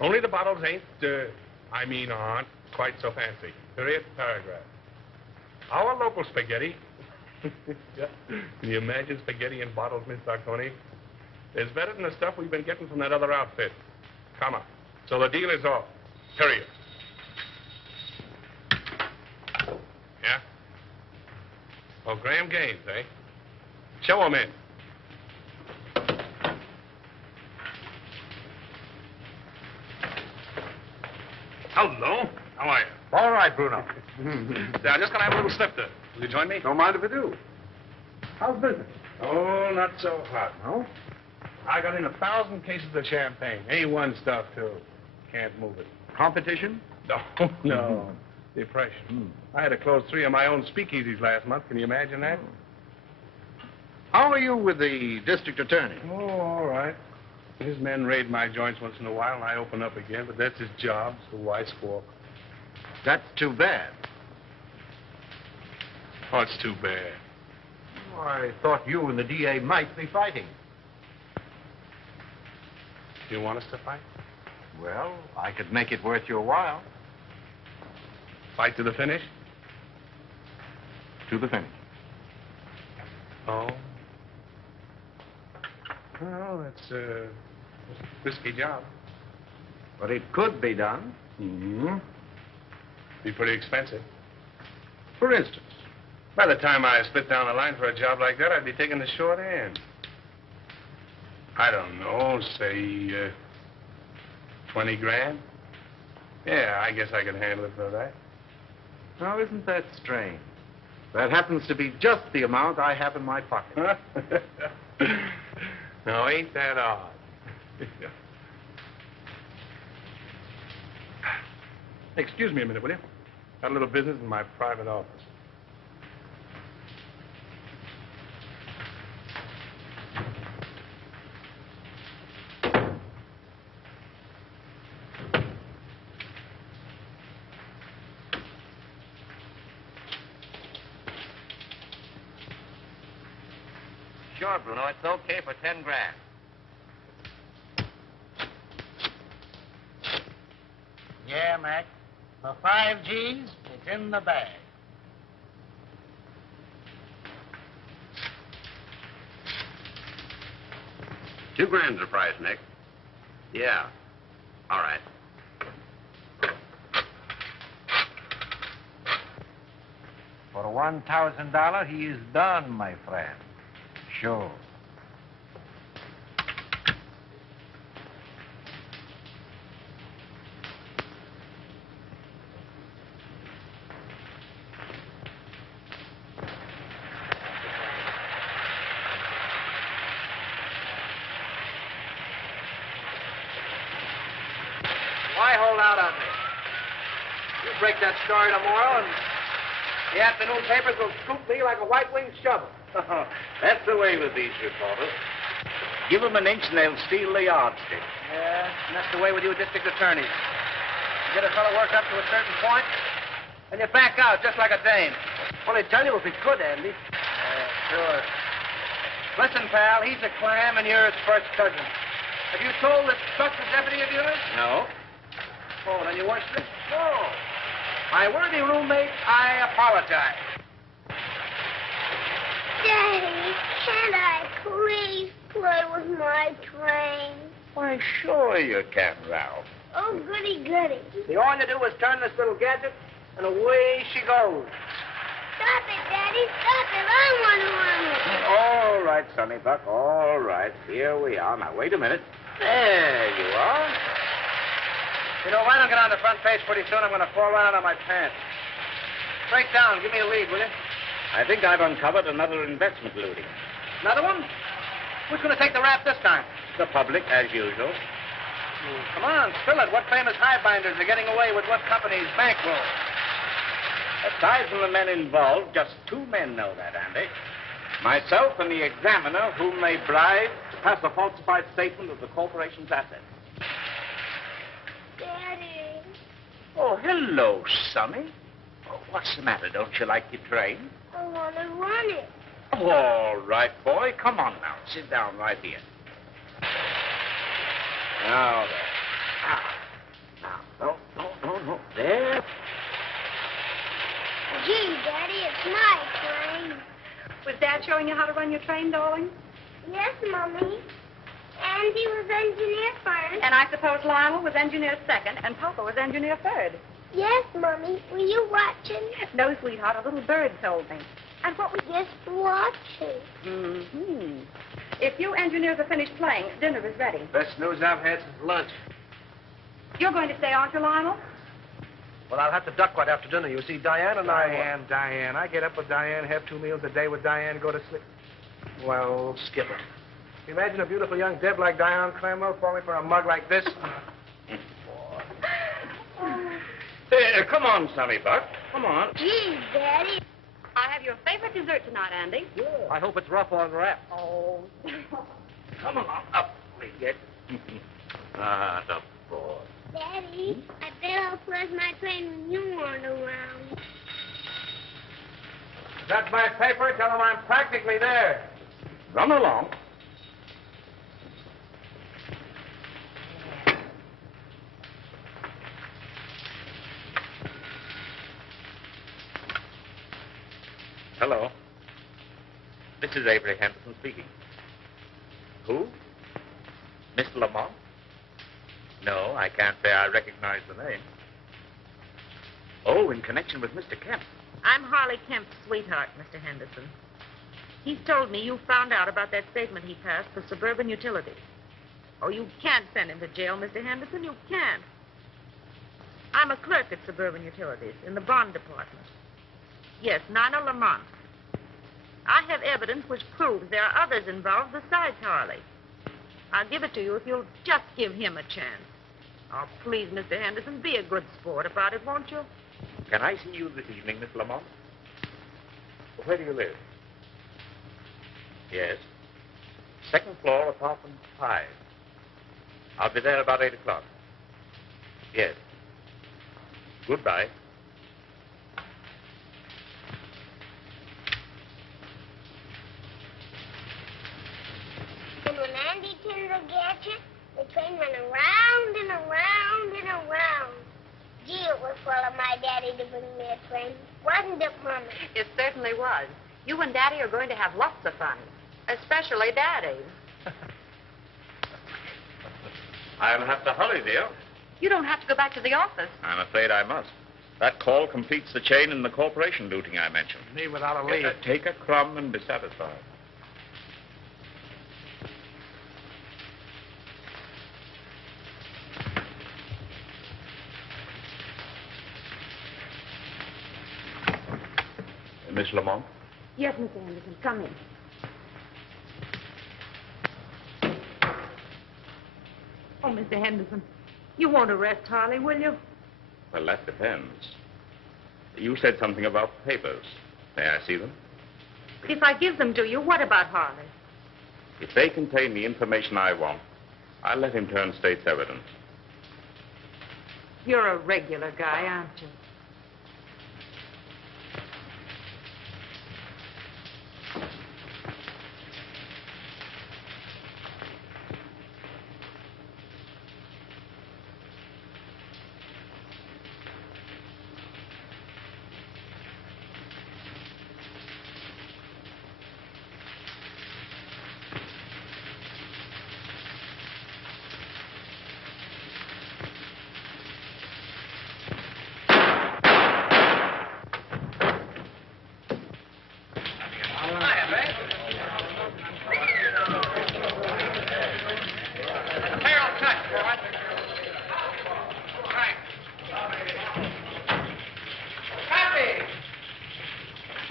Only the bottles ain't, aren't quite so fancy. Period, paragraph. Our local spaghetti. Yeah. Can you imagine spaghetti in bottles, Miss Sarconi? It's better than the stuff we've been getting from that other outfit. Come on. So the deal is off. Period. Yeah? Oh, Graham Gaines, eh? Show him in. Hello. How are you? All right, Bruno. Yeah, I'm just gonna have a little snifter. Will you join me? Don't mind if I do. How's business? Oh, not so hot. No? I got in 1,000 cases of champagne. A1 stuff, too. Can't move it. Competition? No, no. Depression. I had to close 3 of my own speakeasies last month. Can you imagine that? How are you with the district attorney? Oh, all right. His men raid my joints once in a while, and I open up again, but that's his job, so why squawk? That's too bad. Oh, it's too bad. Oh, I thought you and the DA might be fighting. Do you want us to fight? Well, I could make it worth your while. Fight to the finish? To the finish. Oh. Well, that's a risky job. But it could be done. Mm-hmm. Be pretty expensive. For instance? By the time I split down the line for a job like that, I'd be taking the short end. I don't know, say, 20 grand? Yeah, I guess I could handle it for that. Now, isn't that strange? That happens to be just the amount I have in my pocket. Now, ain't that odd? Excuse me a minute, will you? Got a little business in my private office. Sure, Bruno, it's okay for 10 grand. Yeah, Mac. For 5 G's, it's in the bag. $2 grand's the price, Nick. Yeah. All right. For $1,000, he is done, my friend. Sure. Why hold out on me? You break that story tomorrow, and the afternoon papers will scoop me like a white-winged shovel. That's the way with these reporters. Give them an inch and they'll steal the yardstick. Yeah, and that's the way with you district attorneys. You get a fellow worked up to a certain point, and you back out just like a dame. Well, they tell you if he could, Andy. Yeah, sure. Listen, pal, he's a clam and you're his first cousin. Have you told that Buck's a deputy of yours? No. Oh, then you weren't strict? No. My worthy roommate, I apologize. Daddy, can't I please play with my train? Why, sure you can, Ralph. Oh, goody, goody. See, all you do is turn this little gadget, and away she goes. Stop it, Daddy, stop it. I want to run it. All right, Sonny Buck, all right. Here we are. Now, wait a minute. There you are. You know, if I don't get on the front page pretty soon, I'm going to fall right out of my pants. Break down. Give me a lead, will you? I think I've uncovered another investment looting. Another one? Who's going to take the rap this time? The public, as usual. Come on, spill it. What famous highbinders are getting away with what company's bankroll? Aside from the men involved, just 2 men know that, Andy. Myself and the examiner, whom they bribed to pass a falsified statement of the corporation's assets. Daddy. Oh, hello, Sonny. Oh, what's the matter? Don't you like your train? I want to run it. All right, boy. Come on now. Sit down right here. Now, there. There. Gee, Daddy, it's my train. Was Dad showing you how to run your train, darling? Yes, Mommy. Andy was engineer first. And I suppose Lionel was engineer second, and Papa was engineer third. Yes, Mommy. Were you watching? No, sweetheart, a little bird told me. And what was just watching? Mm-hmm. If you engineers are finished playing, dinner is ready. Best news I've had since lunch. You're going to stay, aren't you, Lionel? Well, I'll have to duck right after dinner. You see, Diane and Diane. I get up with Diane, have 2 meals a day with Diane, go to sleep. Well, skip it. Imagine a beautiful young Deb like Diane Cranwell falling for a mug like this. Hey, come on, Sonny Buck. Come on. Gee, Daddy. I have your favorite dessert tonight, Andy. Yeah. I hope it's rough on wrap. Oh. Come on, up we get. Ah, the boy. Daddy, I bet I'll flush my train when you aren't around. That's my paper. Tell them I'm practically there. Run along. Hello. This is Avery Henderson speaking. Who? Mr. Lamont? No, I can't say I recognize the name. Oh, in connection with Mr. Kemp. I'm Harley Kemp's sweetheart, Mr. Henderson. He's told me you found out about that statement he passed for suburban utilities. Oh, you can't send him to jail, Mr. Henderson. You can't. I'm a clerk at Suburban Utilities in the bond department. Yes, Nina Lamont. I have evidence which proves there are others involved besides Harley. I'll give it to you if you'll just give him a chance. Oh, please, Mr. Henderson, be a good sport about it, won't you? Can I see you this evening, Miss Lamont? Where do you live? Yes. Second floor, apartment 5. I'll be there about 8 o'clock. Yes. Goodbye. And when Andy turned the gadget, the train went around and around and around. Gee, it was full of my daddy to bring me a train. Wasn't it, Mommy? It certainly was. You and Daddy are going to have lots of fun, especially Daddy. I'll have to hurry, dear. You don't have to go back to the office. I'm afraid I must. That call completes the chain in the corporation looting I mentioned. Me without a lead. Take a crumb and be satisfied. Miss Lamont? Yes, Mr. Henderson, come in. Oh, Mr. Henderson, you won't arrest Harley, will you? Well, that depends. You said something about papers. May I see them? If I give them to you, what about Harley? If they contain the information I want, I'll let him turn state's evidence. You're a regular guy, aren't you?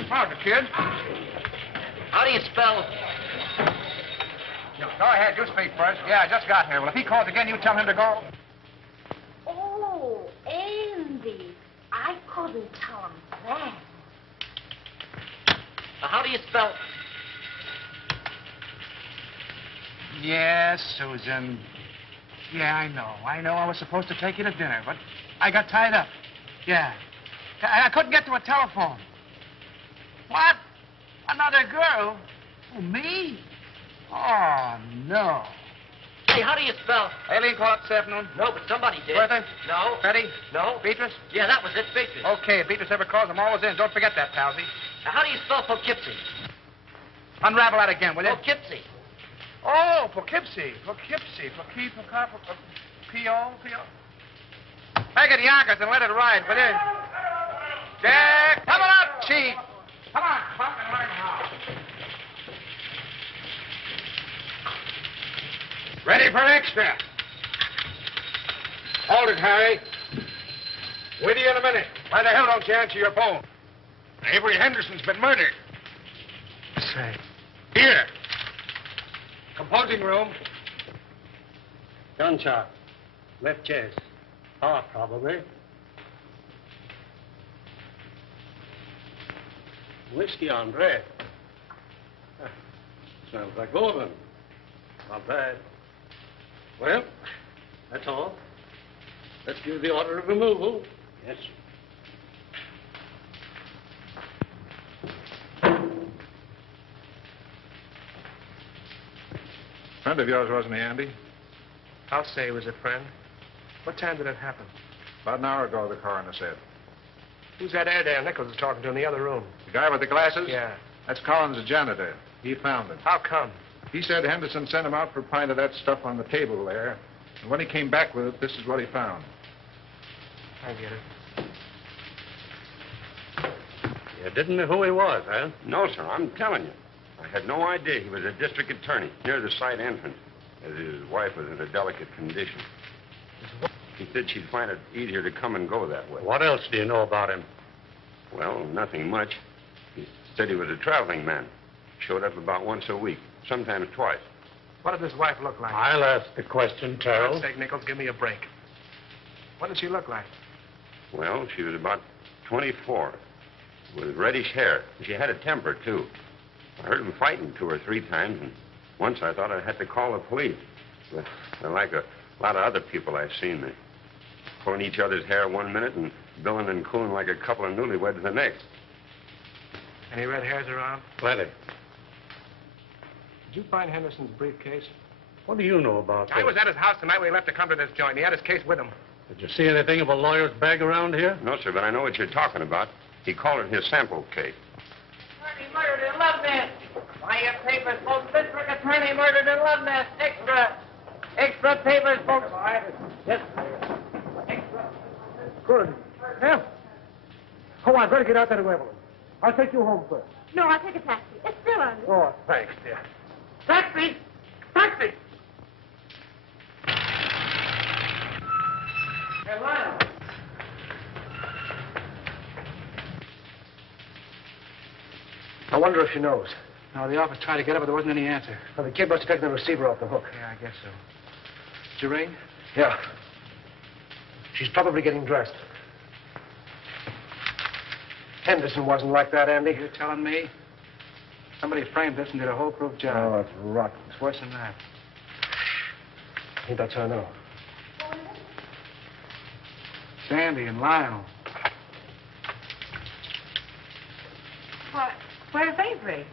How's it, kid? How do you spell? Go ahead, you speak first. Yeah, I just got here. Well, if he calls again, you tell him to go. Oh, Andy. I couldn't tell him that. How do you spell? Yes, Susan. Yeah, I know. I was supposed to take you to dinner, but I got tied up. Yeah. I couldn't get to a telephone. What? Another girl? Oh, me? Oh, no. Hey, how do you spell? Aileen called up this afternoon. No, but somebody did. Bertha? No. Betty? No. Beatrice? Yeah, that was it, Beatrice. Okay, if Beatrice ever calls, I'm always in. Don't forget that, Palsy. Now, how do you spell Poughkeepsie? Unravel that again, will you? Poughkeepsie. Oh, Poughkeepsie. Poughkeepsie. P-O. Take it, Yonkers, and let it ride, will you? Jack, come on up, Chief. Come on, Buck, and learn how. Ready for extra. Hold it, Harry. With you in a minute. Why the hell don't you answer your phone? Avery Henderson's been murdered. Say. Here. Composing room. Gunshot. Left chest. Heart, probably. Whiskey on bread. Smells like golden. Not bad. Well, that's all. Let's give the order of removal. Yes, sir. Friend of yours, wasn't he, Andy? I'll say he was a friend. What time did it happen? About an hour ago, the coroner said. Who's that Airedale Nichols was talking to in the other room? The guy with the glasses? Yeah. That's Collins, the janitor. He found him. How come? He said Henderson sent him out for a pint of that stuff on the table there. And when he came back with it, this is what he found. I get it. You didn't know who he was, huh? No, sir, I'm telling you. I had no idea he was a district attorney near the side entrance, as his wife was in a delicate condition. He said she'd find it easier to come and go that way. What else do you know about him? Well, nothing much. He said he was a traveling man. Showed up about once a week, sometimes twice. What did his wife look like? I'll ask the question, For Terrell. God's sake, Nichols, give me a break. What did she look like? Well, she was about 24, with reddish hair. She had a temper, too. I heard them fighting 2 or 3 times, and once I thought I had to call the police. But they're like a lot of other people I've seen. They're pulling each other's hair one minute and billing and cooling like a couple of newlyweds the next. Any red hairs around? Plenty. Did you find Henderson's briefcase? What do you know about this? I was at his house the night we left to come to this joint. He had his case with him. Did you see anything of a lawyer's bag around here? No, sir, but I know what you're talking about. He called it his sample case. Attorney murdered in Love Nest. Buy your papers, folks. District attorney murdered in Love Nest. Extra. Extra papers, folks. Yes. Extra. Good. Yeah. Come on, better get out there to Evelyn. I'll take you home first. No, I'll take a taxi. It's still on. Oh, thanks, dear. Taxi. Taxi! Hey, Lionel. I wonder if she knows. No, the office tried to get her, but there wasn't any answer. Well, the kid must have taken the receiver off the hook. Yeah, I guess so. Did you ring? Yeah. She's probably getting dressed. Henderson wasn't like that, Andy. You're telling me? Somebody framed this and did a whole-proof job. Oh, that's rotten. It's worse than that. I think that's her now. Sandy and Lionel. What? Where's Avery?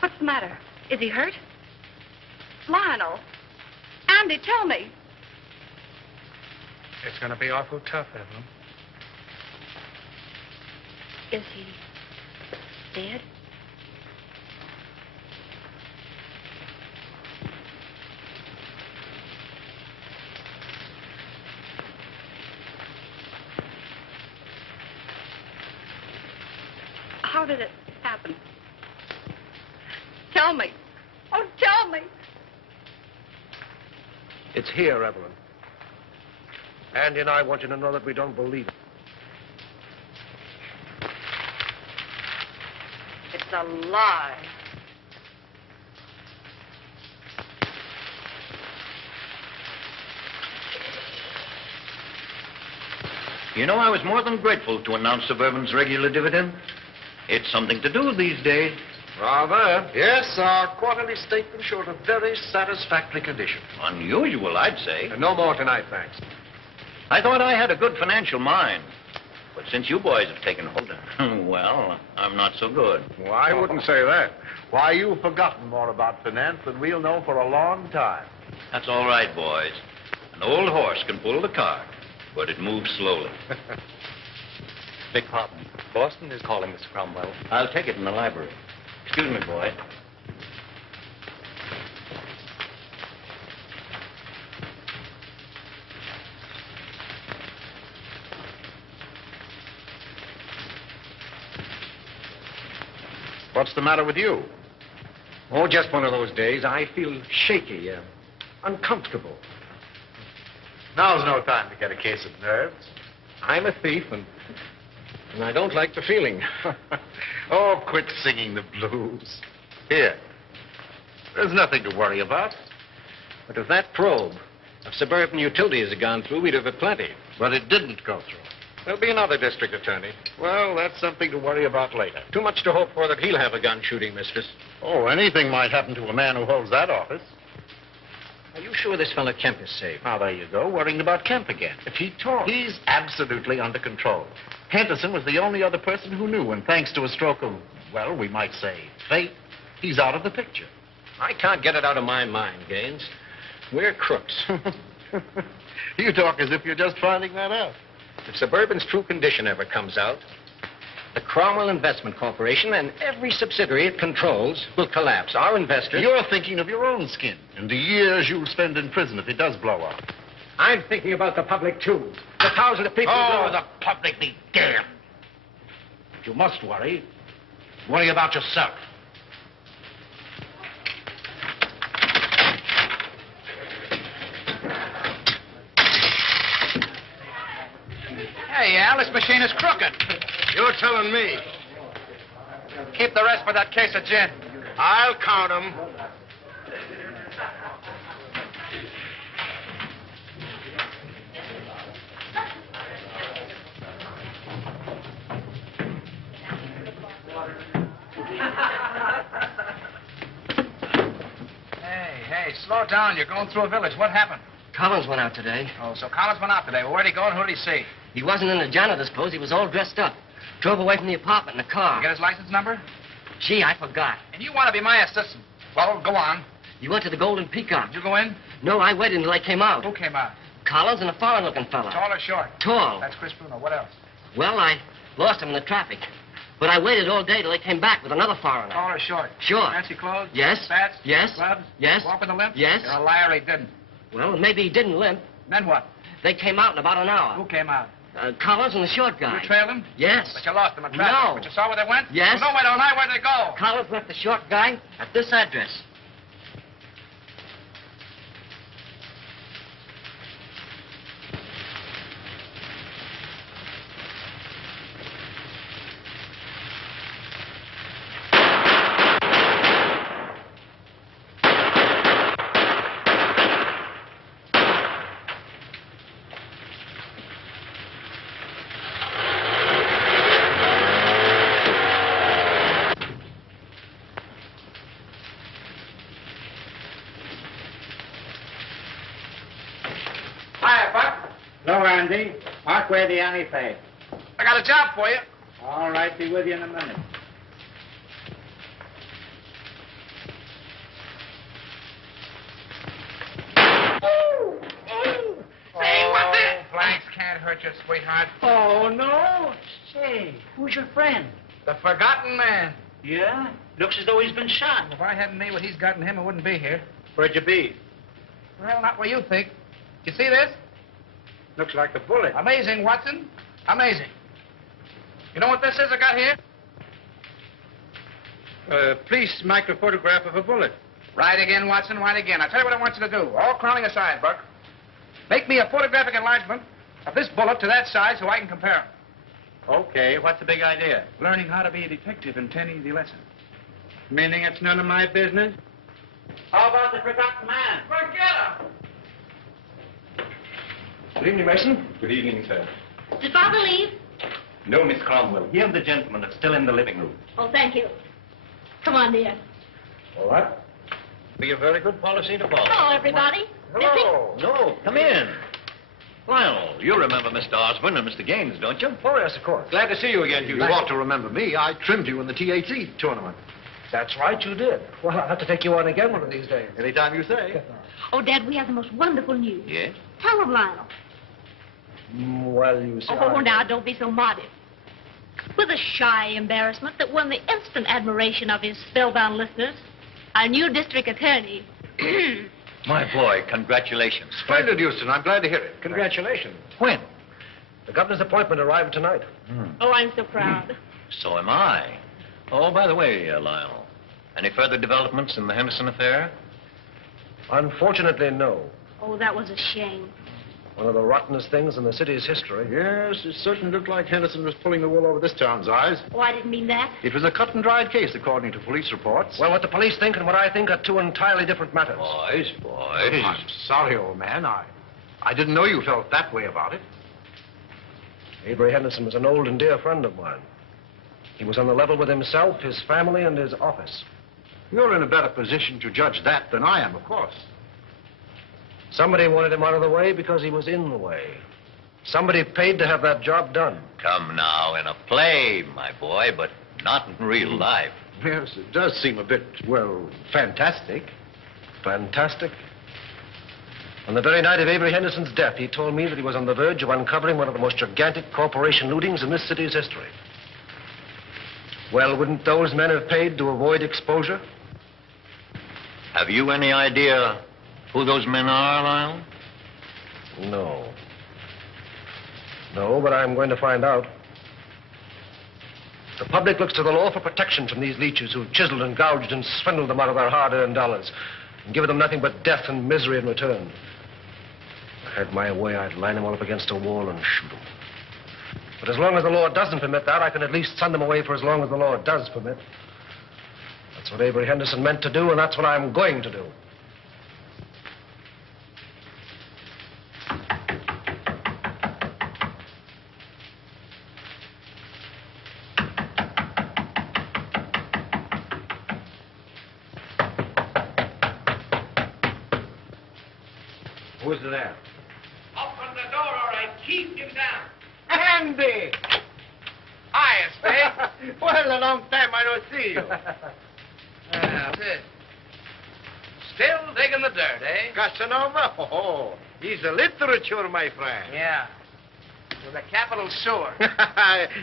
What's the matter? Is he hurt? Lionel. Andy, tell me. It's going to be awful tough, Evelyn. Is he dead? How did it happen? Tell me. Oh, tell me. It's here, Evelyn. Andy and I want you to know that we don't believe it. It's a lie. You know, I was more than grateful to announce Suburban's regular dividend. It's something to do these days. Rather. Yes, our quarterly statement showed a very satisfactory condition. Unusual, I'd say. And no more tonight, thanks. I thought I had a good financial mind. But since you boys have taken hold, well, I'm not so good. Well, I wouldn't say that. Why, you've forgotten more about finance than we'll know for a long time. That's all right, boys. An old horse can pull the cart, but it moves slowly. Beg pardon. Boston is calling, Mr. Cromwell. I'll take it in the library. Excuse me, boy. What's the matter with you? Oh, just one of those days. I feel shaky, uncomfortable. Now's no time to get a case of nerves. I'm a thief, and I don't like the feeling. Oh, quit singing the blues. Here. There's nothing to worry about. But if that probe of suburban utilities had gone through, we'd have had plenty. But it didn't go through. There'll be another district attorney. Well, that's something to worry about later. Too much to hope for that he'll have a gun shooting mistress. Oh, anything might happen to a man who holds that office. Are you sure this fellow Kemp is safe? Now, there you go, worrying about Kemp again. If he talks... He's absolutely under control. Henderson was the only other person who knew, and thanks to a stroke of, well, we might say, fate, he's out of the picture. I can't get it out of my mind, Gaines. We're crooks. You talk as if you're just finding that out. If Suburban's true condition ever comes out, the Cromwell Investment Corporation and every subsidiary it controls will collapse. Our investors... You're thinking of your own skin and the years you'll spend in prison if it does blow up. I'm thinking about the public, too. The thousands of people... Oh, the public be damned. If you must worry about yourself. Hey, Al, this machine is crooked. You're telling me. Keep the rest for that case of gin. I'll count 'em. Hey, slow down. You're going through a village. What happened? Collins went out today. Oh, so Collins went out today. Well, where'd he go and who did he see? He wasn't in the janitor's clothes. He was all dressed up. Drove away from the apartment in a car. You get his license number? Gee, I forgot. And you want to be my assistant. Well, go on. He went to the Golden Peacock. Did you go in? No, I waited until I came out. Who came out? Collins and a foreign-looking fella. Tall or short? Tall. That's Chris Bruno. What else? Well, I lost him in the traffic. But I waited all day till they came back with another foreigner. Tall or short? Short. Fancy clothes? Yes. Spats? Yes. Gloves? Yes. Walk with a limp? Yes. You're a liar, he didn't. Well, maybe he didn't limp. Then what? They came out in about an hour. Who came out? Collins and the short guy. You trailed him? Yes. But you lost him in traffic. No. But you saw where they went? Yes. Well, no, wait, don't I? Where'd they go? Collins left the short guy at this address. Hello, Andy. Mark where the Annie paid. I got a job for you. All right, be with you in a minute. Hey, what the? Blanks can't hurt you, sweetheart. Oh, no. Say, who's your friend? The forgotten man. Yeah? Looks as though he's been shot. If I hadn't made what he's got in him, I wouldn't be here. Where'd you be? Well, not where you think. You see this? Looks like the bullet. Amazing, Watson. Amazing. You know what this is I got here? Police microphotograph of a bullet. Right again, Watson, right again. I'll tell you what I want you to do. All crowning aside, Buck. Make me a photographic enlargement of this bullet to that size so I can compare them. Okay, what's the big idea? Learning how to be a detective in 10 easy lessons. Meaning it's none of my business? How about the forgotten man? Forget him! Good evening, Mason. Good evening, sir. Did Father leave? No, Miss Cromwell. He and the gentleman are still in the living room. Oh, thank you. Come on, dear. All right. Be a very good policy to follow. Hello, everybody. Hello. No, come in. Lionel, you remember Mr. Osborne and Mr. Gaines, don't you? Oh, yes, of course. Glad to see you again, Hugh. You ought to remember me. I trimmed you in the THC tournament. That's right, you did. Well, I'll have to take you on again one of these days. Anytime you say. Oh, Dad, we have the most wonderful news. Yes? Tell them, Lionel. Well, you see. Oh, now, don't be so modest. With a shy embarrassment that won the instant admiration of his spellbound listeners, our new district attorney. My boy, congratulations. Splendid, Houston. I'm glad to hear it. Congratulations. When? The governor's appointment arrived tonight. Oh, I'm so proud. So am I. Oh, by the way, Lionel, any further developments in the Henderson affair? Unfortunately, no. Oh, that was a shame. One of the rottenest things in the city's history. Yes, it certainly looked like Henderson was pulling the wool over this town's eyes. Oh, I didn't mean that. It was a cut-and-dried case, according to police reports. Well, what the police think and what I think are two entirely different matters. Boys. I'm sorry, old man. I didn't know you felt that way about it. Avery Henderson was an old and dear friend of mine. He was on the level with himself, his family, and his office. You're in a better position to judge that than I am, of course. Somebody wanted him out of the way because he was in the way. Somebody paid to have that job done. Come now, in a play, my boy, but not in real life. Yes, it does seem a bit, well, fantastic. Fantastic. On the very night of Avery Henderson's death, he told me that he was on the verge of uncovering one of the most gigantic corporation lootings in this city's history. Well, wouldn't those men have paid to avoid exposure? Have you any idea who those men are, Lionel? No. No, but I'm going to find out. The public looks to the law for protection from these leeches who've chiseled and gouged and swindled them out of their hard-earned dollars and given them nothing but death and misery in return. If I had my way, I'd line them all up against a wall and shoot them. But as long as the law doesn't permit that, I can at least send them away for as long as the law does permit. That's what Avery Henderson meant to do, and that's what I'm going to do. Who's there? Open the door or I keep you down. Andy! Hi, Spade. Well, a long time I don't see you. That's it. Still digging the dirt, eh? Casanova? Oh, he's a literature, my friend. Yeah. With a capital sewer.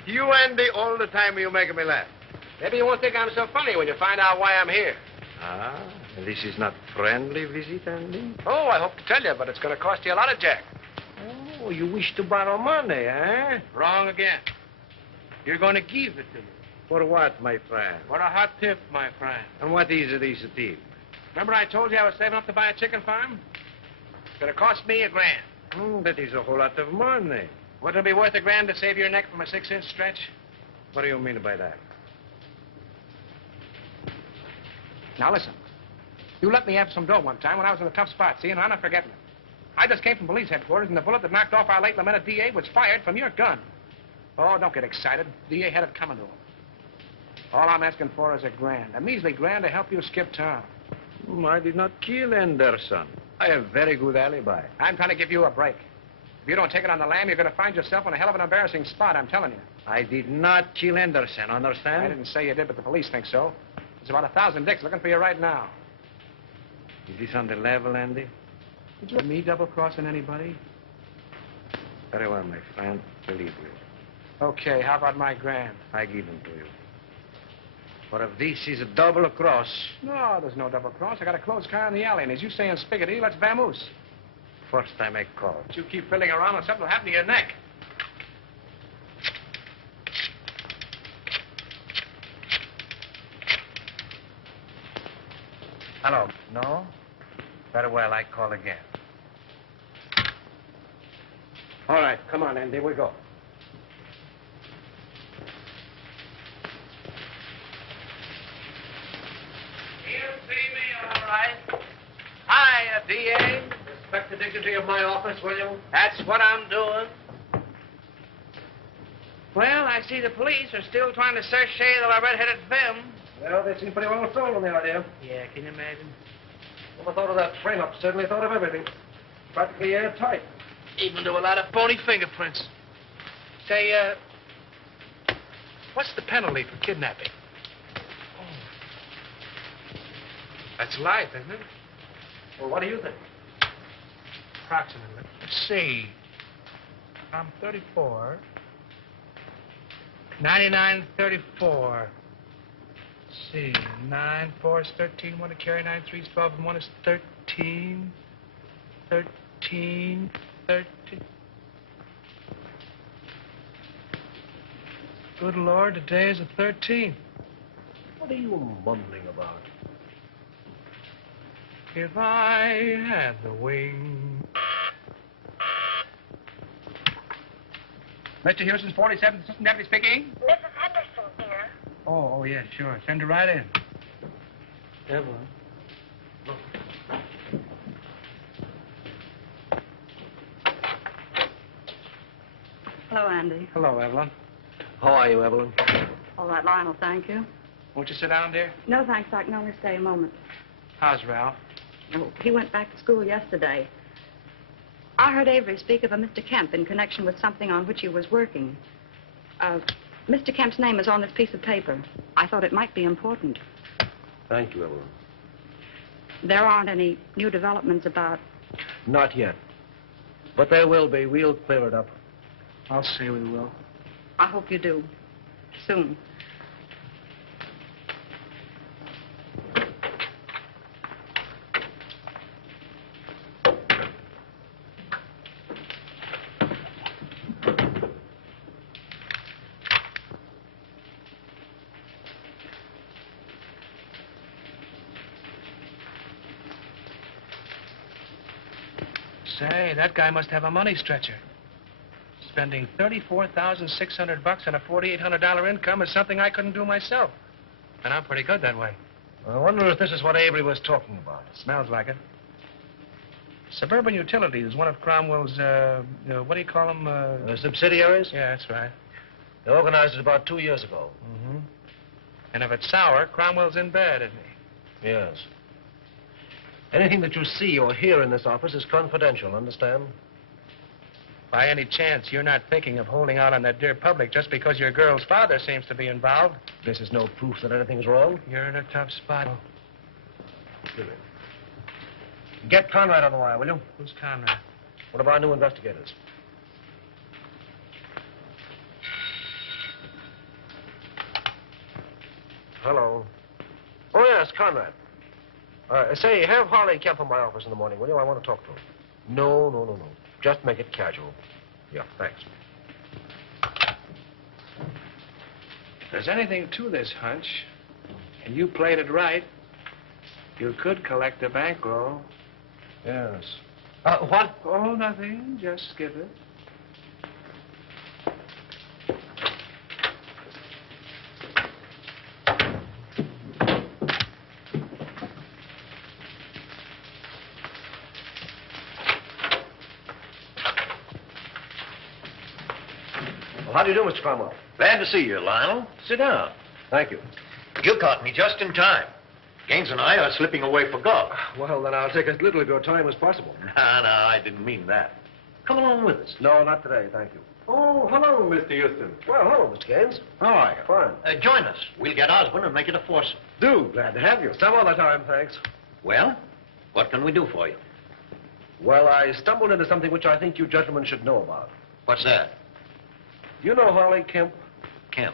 You, Andy, all the time you make me laugh. Maybe you won't think I'm so funny when you find out why I'm here. Ah, this is not friendly visit, Andy? Oh, I hope to tell you, but it's going to cost you a lot of jack. Oh, you wish to borrow money, eh? Wrong again. You're going to give it to me. For what, my friend? For a hot tip, my friend. And what is this tip? Remember I told you I was saving up to buy a chicken farm? It's going to cost me $1,000. That is a whole lot of money. Wouldn't it be worth $1,000 to save your neck from a 6-inch stretch? What do you mean by that? Now, listen. You let me have some dough one time when I was in a tough spot, see, and I'm not forgetting it. I just came from police headquarters, and the bullet that knocked off our late lamented DA was fired from your gun. Oh, don't get excited. DA had it coming to him. All I'm asking for is $1,000. A measly $1,000 to help you skip town. I did not kill Anderson. I have very good alibi. I'm trying to give you a break. If you don't take it on the lam, you're going to find yourself in a hell of an embarrassing spot, I'm telling you. I did not kill Anderson, understand? I didn't say you did, but the police think so. There's about 1,000 dicks looking for you right now. Is this on the level, Andy? Did you me double-crossing anybody? Very well, my friend. Believe you. Okay, how about my $1,000? I give them to you. For if this is a double cross... No, there's no double cross. I got a closed car in the alley, and as you say in Spiggity, let's vamoose. First time I call. But you keep fiddling around and something will happen to your neck. Hello. No? Very well, I call again. All right, come on, Andy, we go. You see me, all right. Hiya, DA. Respect the dignity of my office, will you? That's what I'm doing. Well, I see the police are still trying to search Shady, the red-headed femme. Well, they seem pretty well sold on the idea. Yeah, can you imagine? Never thought of that frame-up. Certainly thought of everything. Practically airtight. Even do a lot of phony fingerprints. Say, what's the penalty for kidnapping? Oh. That's life, isn't it? Well, what do you think? Approximately. Let's see. I'm 34. 99, 34. Let's see. 9, 4 is 13. 1 to carry. 9, 3 is 12. And 1 is 13. 13. 13. Good Lord, today is the 13th. What are you mumbling about? If I had the wing. Mr. Houston's 47th Assistant Deputy speaking. Mrs. Henderson here. Oh, yeah, sure. Send her right in. Evelyn. Hello, Andy. Hello, Evelyn. How are you, Evelyn? All right, Lionel, thank you. Won't you sit down, dear? No, thanks. I can only stay a moment. How's Ralph? Oh, he went back to school yesterday. I heard Avery speak of a Mr. Kemp in connection with something on which he was working. Mr. Kemp's name is on this piece of paper. I thought it might be important. Thank you, Evelyn. There aren't any new developments about... Not yet. But there will be. We'll clear it up. I'll say we will. I hope you do. Soon. Say, that guy must have a money stretcher. Spending $34,600 on a $4,800 income is something I couldn't do myself. And I'm pretty good that way. I wonder if this is what Avery was talking about. Smells like it. Suburban Utilities is one of Cromwell's, what do you call them? Subsidiaries? Yeah, that's right. They organized it about 2 years ago. Mm-hmm. And if it's sour, Cromwell's in bed, isn't he? Yes. Anything that you see or hear in this office is confidential, understand? By any chance, you're not thinking of holding out on that dear public just because your girl's father seems to be involved? This is no proof that anything's wrong. You're in a tough spot. Give it. Get Conrad on the wire, will you? Who's Conrad? One of our new investigators. Hello. Oh, yes, Conrad. Say, have Harley Kemp in my office in the morning, will you? I want to talk to him. No. Just make it casual. Yeah, thanks. If there's anything to this hunch, and you played it right, you could collect a bankroll. Yes. What? Oh, nothing. Just skip it. How do you do, Mr. Cromwell? Glad to see you, Lionel. Sit down. Thank you. You caught me just in time. Gaines and I are slipping away for golf. Well, then I'll take as little of your time as possible. No, I didn't mean that. Come along with us. No, not today, thank you. Oh, hello, Mr. Houston. Well, hello, Mr. Gaines. How are you? Fine. Join us. We'll get Osborne and make it a foursome. Do. Glad to have you. Some other time, thanks. Well, what can we do for you? Well, I stumbled into something which I think you gentlemen should know about. What's that? You know Harley Kemp? Kemp.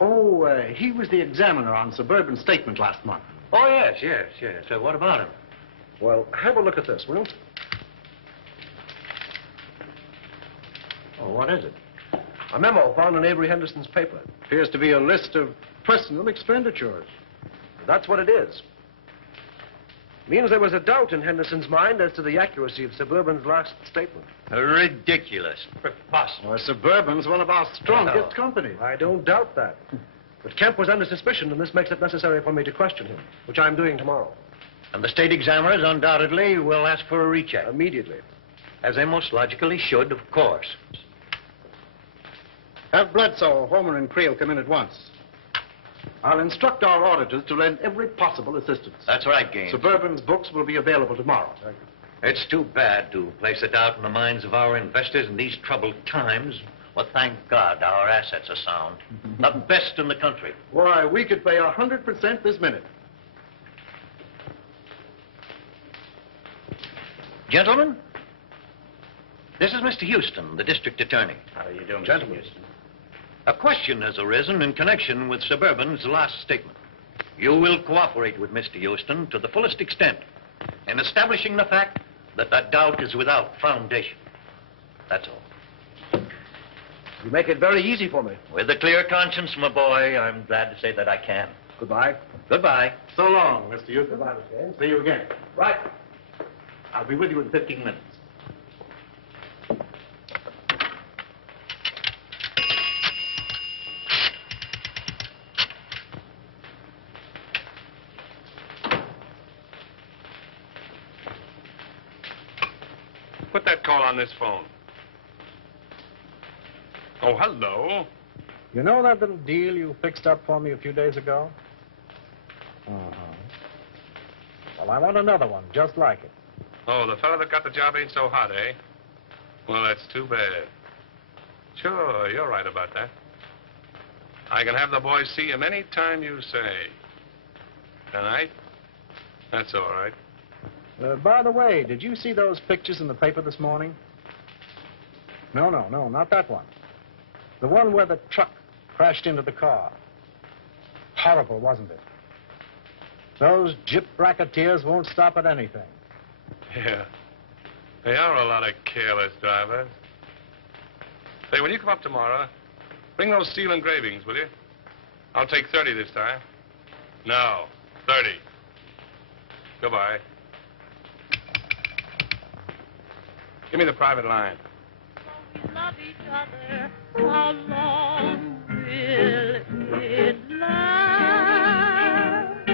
Oh, he was the examiner on Suburban Statement last month. Oh, yes. So what about him? Well, have a look at this, will you? Oh, what is it? A memo found in Avery Henderson's paper. Appears to be a list of personal expenditures. That's what it is. Means there was a doubt in Henderson's mind as to the accuracy of Suburban's last statement. Ridiculous. Preposterous. Well, Suburban's one of our strongest companies. I don't doubt that. But Kemp was under suspicion, and this makes it necessary for me to question him, which I'm doing tomorrow. And the state examiners undoubtedly will ask for a recheck. Immediately. As they most logically should, of course. Have Bledsoe, Homer, and Creel come in at once. I'll instruct our auditors to lend every possible assistance. That's right, Gaines. Suburban's books will be available tomorrow. Thank you. It's too bad to place a doubt in the minds of our investors in these troubled times. But thank God our assets are sound. The best in the country. Why, we could pay 100% this minute. Gentlemen, this is Mr. Houston, the district attorney. How are you doing, Gentlemen. Mr. Houston? A question has arisen in connection with Suburban's last statement. You will cooperate with Mr. Houston to the fullest extent in establishing the fact that that doubt is without foundation. That's all. You make it very easy for me. With a clear conscience, my boy, I'm glad to say that I can. Goodbye. Goodbye. So long, Mr. Houston. Goodbye, Mr. Haynes. See you again. Right. I'll be with you in 15 minutes. Put that call on this phone. Oh, hello. You know that little deal you fixed up for me a few days ago? Well, I want another one just like it. Oh, the fellow that got the job ain't so hot, eh? Well, that's too bad. Sure, you're right about that. I can have the boys see him any time you say. Tonight? That's all right. By the way, did you see those pictures in the paper this morning? No, not that one. The one where the truck crashed into the car. Horrible, wasn't it? Those gyp racketeers won't stop at anything. Yeah. They are a lot of careless drivers. Say, when you come up tomorrow, bring those steel engravings, will you? I'll take 30 this time. No, 30. Goodbye. Give me the private line. We love each other. How long will it last?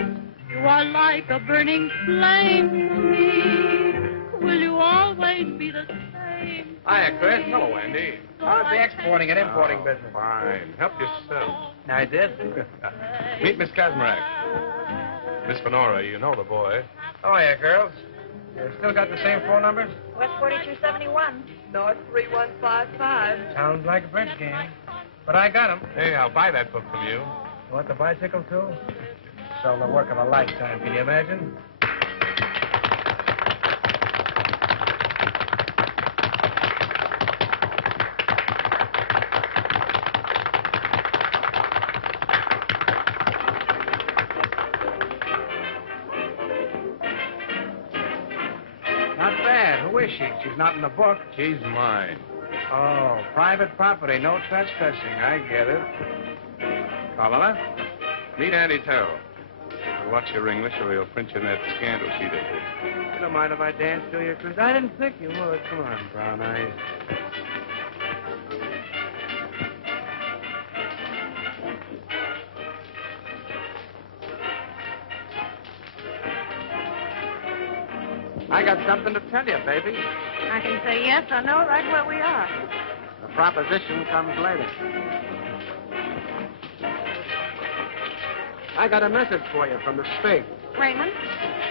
You are like a burning flame to me. Will you always be the same? Hiya, Chris. Hello, Andy. How's the exporting and importing business? Fine. Help yourself. I did. Meet Miss Kazmarek. Miss Fenora, you know the boy. Oh, yeah, girls. You still got the same phone numbers? West 4271. North 3155. Sounds like a bridge game. But I got 'em. Hey, I'll buy that book from you. You want the bicycle, too? So the work of a lifetime, can you imagine? Not bad. Who is she? She's not in the book. She's mine. Oh, private property. No trespassing. I get it. Colonna, meet Andy Terrell. Watch your English or he'll print you in that scandal sheet of his. You don't mind if I dance to you, Chris? I didn't think you would. Come on, brown eyes. I got something to tell you, baby. I can say yes or no right where we are. The proposition comes later. I got a message for you from the state. Raymond?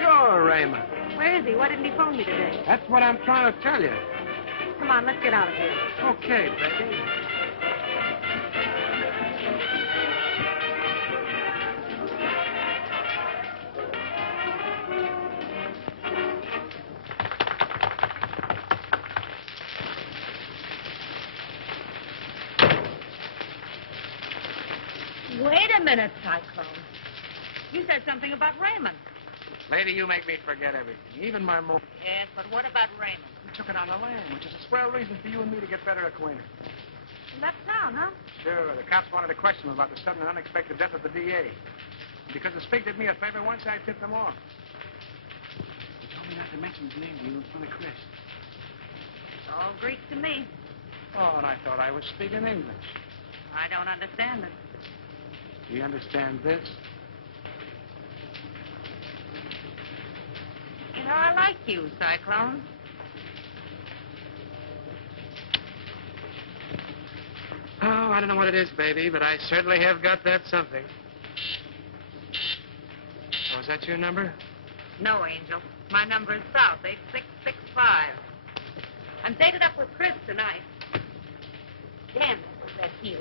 Sure, Raymond. Where is he? Why didn't he phone me today? That's what I'm trying to tell you. Come on, let's get out of here. Okay, baby. Wait a minute, Cyclone. You said something about Raymond. Lady, you make me forget everything, even my mom. Yes, but what about Raymond? We took it on the land, which is a swell reason for you and me to get better acquainted. He left town, huh? Sure, the cops wanted to question him about the sudden and unexpected death of the DA. Because the Spig did me a favor once, I tipped them off. He told me not to mention his name to you in front of Chris. It's all Greek to me. Oh, and I thought I was speaking English. I don't understand it. Do you understand this? You know, I like you, Cyclone. Oh, I don't know what it is, baby, but I certainly have got that something. Oh, is that your number? No, Angel. My number is South 866 I'm dated up with Chris tonight. Damn, that was that heel.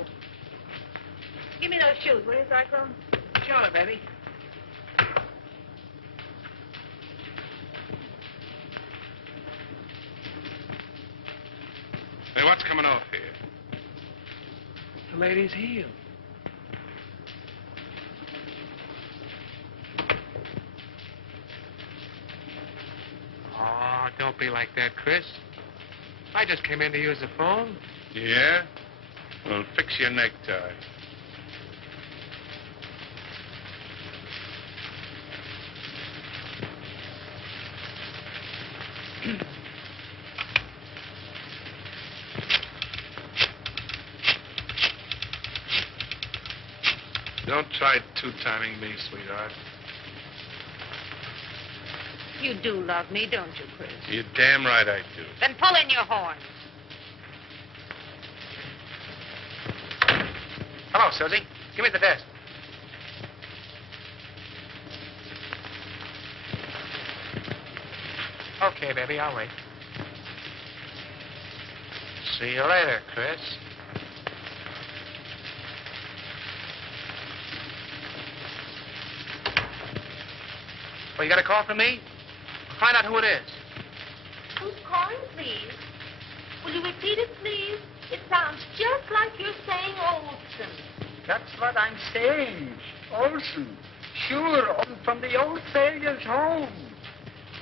Give me those shoes, will you, Cyclone? Sure, baby. Hey, what's coming off here? The lady's heel. Oh, don't be like that, Chris. I just came in to use the phone. Yeah? Well, fix your necktie. Don't try two-timing me, sweetheart. You do love me, don't you, Chris? You're damn right I do. Then pull in your horns. Hello, Susie. Give me the desk. Okay, baby, I'll wait. See you later, Chris. Well, you got a call from me? Find out who it is. Who's calling, please? Will you repeat it, please? It sounds just like you're saying Olson. That's what I'm saying. Olson. Sure, from the old sailor's home.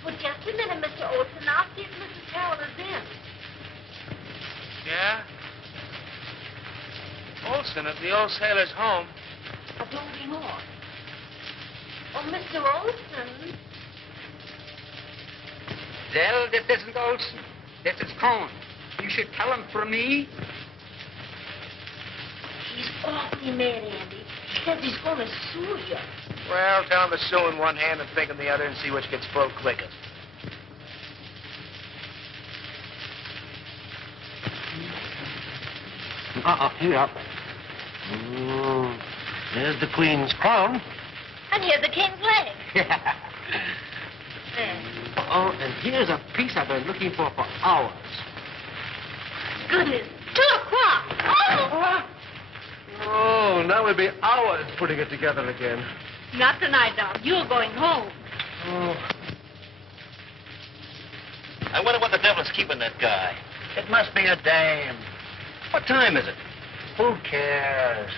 Well, just a minute, Mr. Olson. I'll see if Mrs. Carroll is in. Yeah? Olson at the old sailor's home. A bloody more. Oh, Mr. Olson. Well, this isn't Olson. This is Cohn. You should tell him for me. He's awfully mad, Andy. He says he's going to sue you. Well, tell him to sue in one hand and think in the other and see which gets full quickest. Here up. There's the Queen's crown. And here's the king's leg. There. And here's a piece I've been looking for hours. Goodness, 2 o'clock. Oh! Oh, now we'll be hours putting it together again. Not tonight, Doc. You're going home. Oh. I wonder what the devil's keeping that guy. It must be a dame. What time is it? Who cares?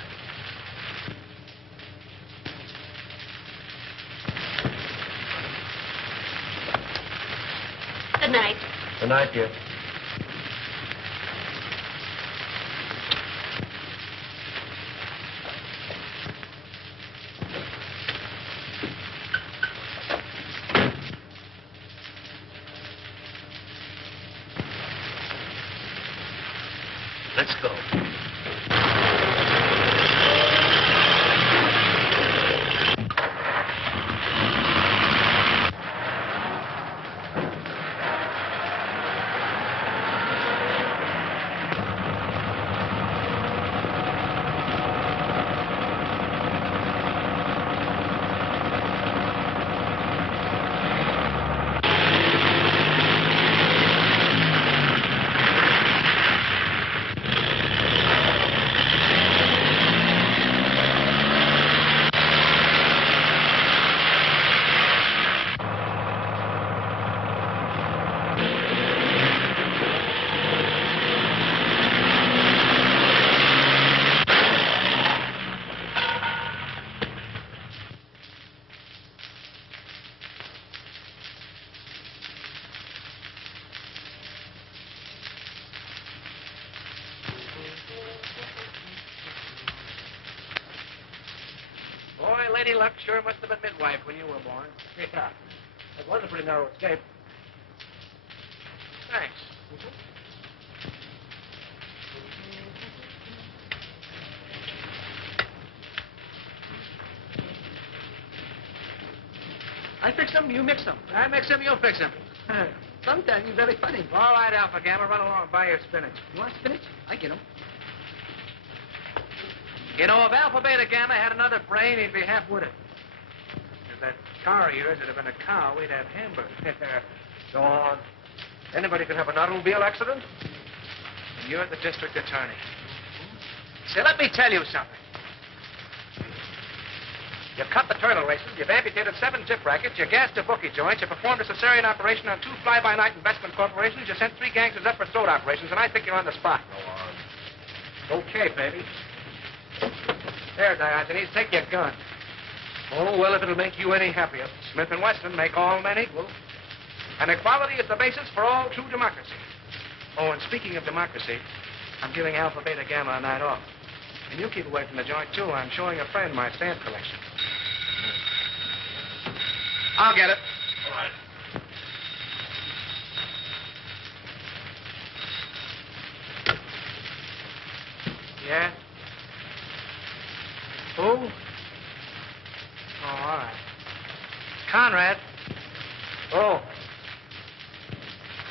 Good night. Good night, dear. Let's go. Boy, Lady Luck sure must have been midwife when you were born. Yeah. It was a pretty narrow escape. Thanks. I fix them, you mix them. I mix them, you fix them. Sometimes you're very funny. All right, Alpha Gamma, run along and buy your spinach. You want spinach? I get them. You know, if Alpha Beta Gamma had another brain, he'd be half-witted. If that car of yours had been a cow, we'd have hamburgers. Go on. Anybody can have an automobile accident. And you're the district attorney. Say, let me tell you something. You've cut the turtle races, you've amputated 7 tip rackets, you gassed a bookie joint, you performed a cesarean operation on 2 fly-by-night investment corporations, you sent 3 gangsters up for throat operations, and I think you're on the spot. Go on. Okay, baby. There, Diogenes, take your gun. Oh, well, if it'll make you any happier. Smith & Wesson make all men equal. And equality is the basis for all true democracy. Oh, and speaking of democracy, I'm giving Alpha, Beta, Gamma a night off. And you keep away from the joint, too. I'm showing a friend my stamp collection. I'll get it. All right. Yeah? Who? Oh, all right. Conrad. Oh.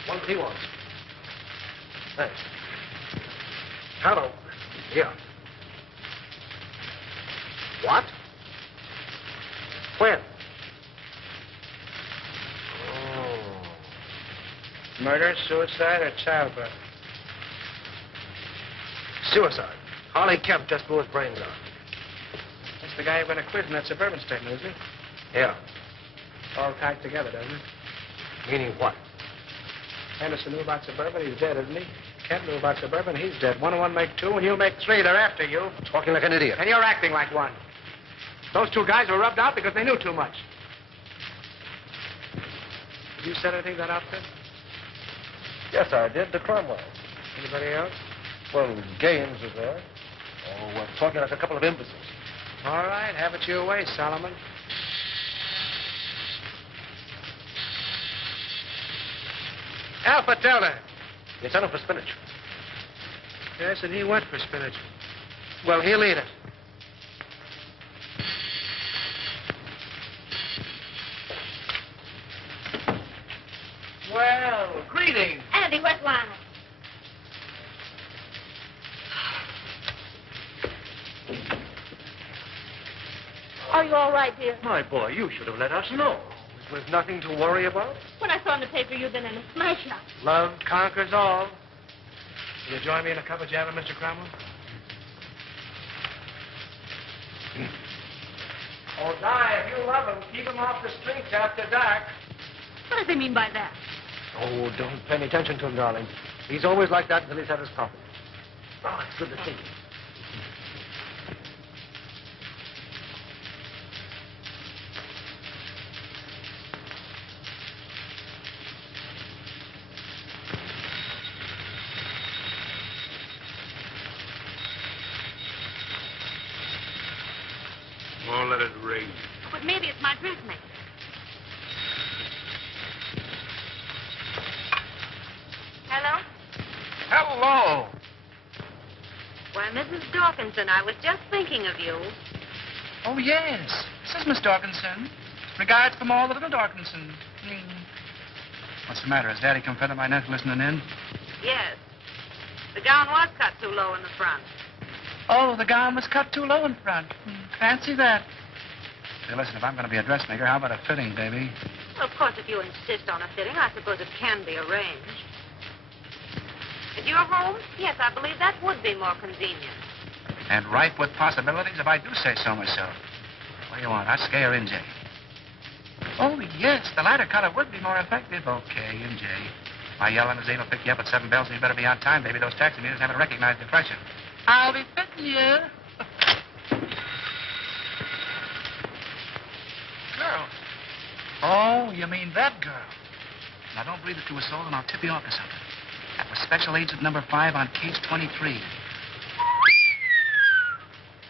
What he wants. Thanks. Hello. Here. What? When? Oh. Murder, suicide, or childbirth? Suicide. Harley Kemp just blew his brains out. That's the guy you're going to quiz in that suburban statement, isn't he? Yeah. All tied together, doesn't it? Meaning what? Henderson knew about suburban. He's dead, isn't he? Kemp knew about suburban. He's dead. 1 and 1 make 2, and you'll make 3. They're after you. Talking like an idiot. And you're acting like one. Those 2 guys were rubbed out because they knew too much. Have you said anything to that outfit? Yes, I did. To Cromwell. Anybody else? Well, Gaines was there. Oh, we're talking like a couple of imbeciles. All right, have it your way, Solomon. Alpha Delta. You sent him for spinach. Yes, and he went for spinach. Well, he'll eat it. Well, greetings. Andy, where's Lionel? Are you all right, dear? My boy, you should have let us know. It was nothing to worry about. When I saw in the paper you'd been in a smash-up. Love conquers all. Will you join me in a cup of java, Mr. Cromwell? Oh, Di, if you love him, keep him off the streets after dark. What does he mean by that? Oh, don't pay any attention to him, darling. He's always like that until he's had his coffee. Oh, it's good to see you. Oh, let it ring. But maybe it's my dressmaker. Hello? Hello. Why, Mrs. Dawkinson, I was just thinking of you. Oh, yes. This is Miss Dawkinson. Regards from all the little Dawkinson. What's the matter? Has Daddy come fed up my nephew listening in? Yes. The gown was cut too low in the front. Oh, the gown was cut too low in front. Fancy that. Hey, listen, if I'm going to be a dressmaker, how about a fitting, baby? Well, of course, if you insist on a fitting, I suppose it can be arranged. At your home? Yes, I believe that would be more convenient. And ripe with possibilities, if I do say so myself. What do you want, Husky or NJ? Oh, yes, the lighter color would be more effective. Okay, NJ. My yellow limousine will pick you up at 7 bells, and you better be on time, baby. Those taxi meters haven't recognized the freshen. I'll be fitting you. Girl. Oh, you mean that girl. Now, don't believe it to a soul, and I'll tip you off to something. That was Special Agent number 5 on case 23.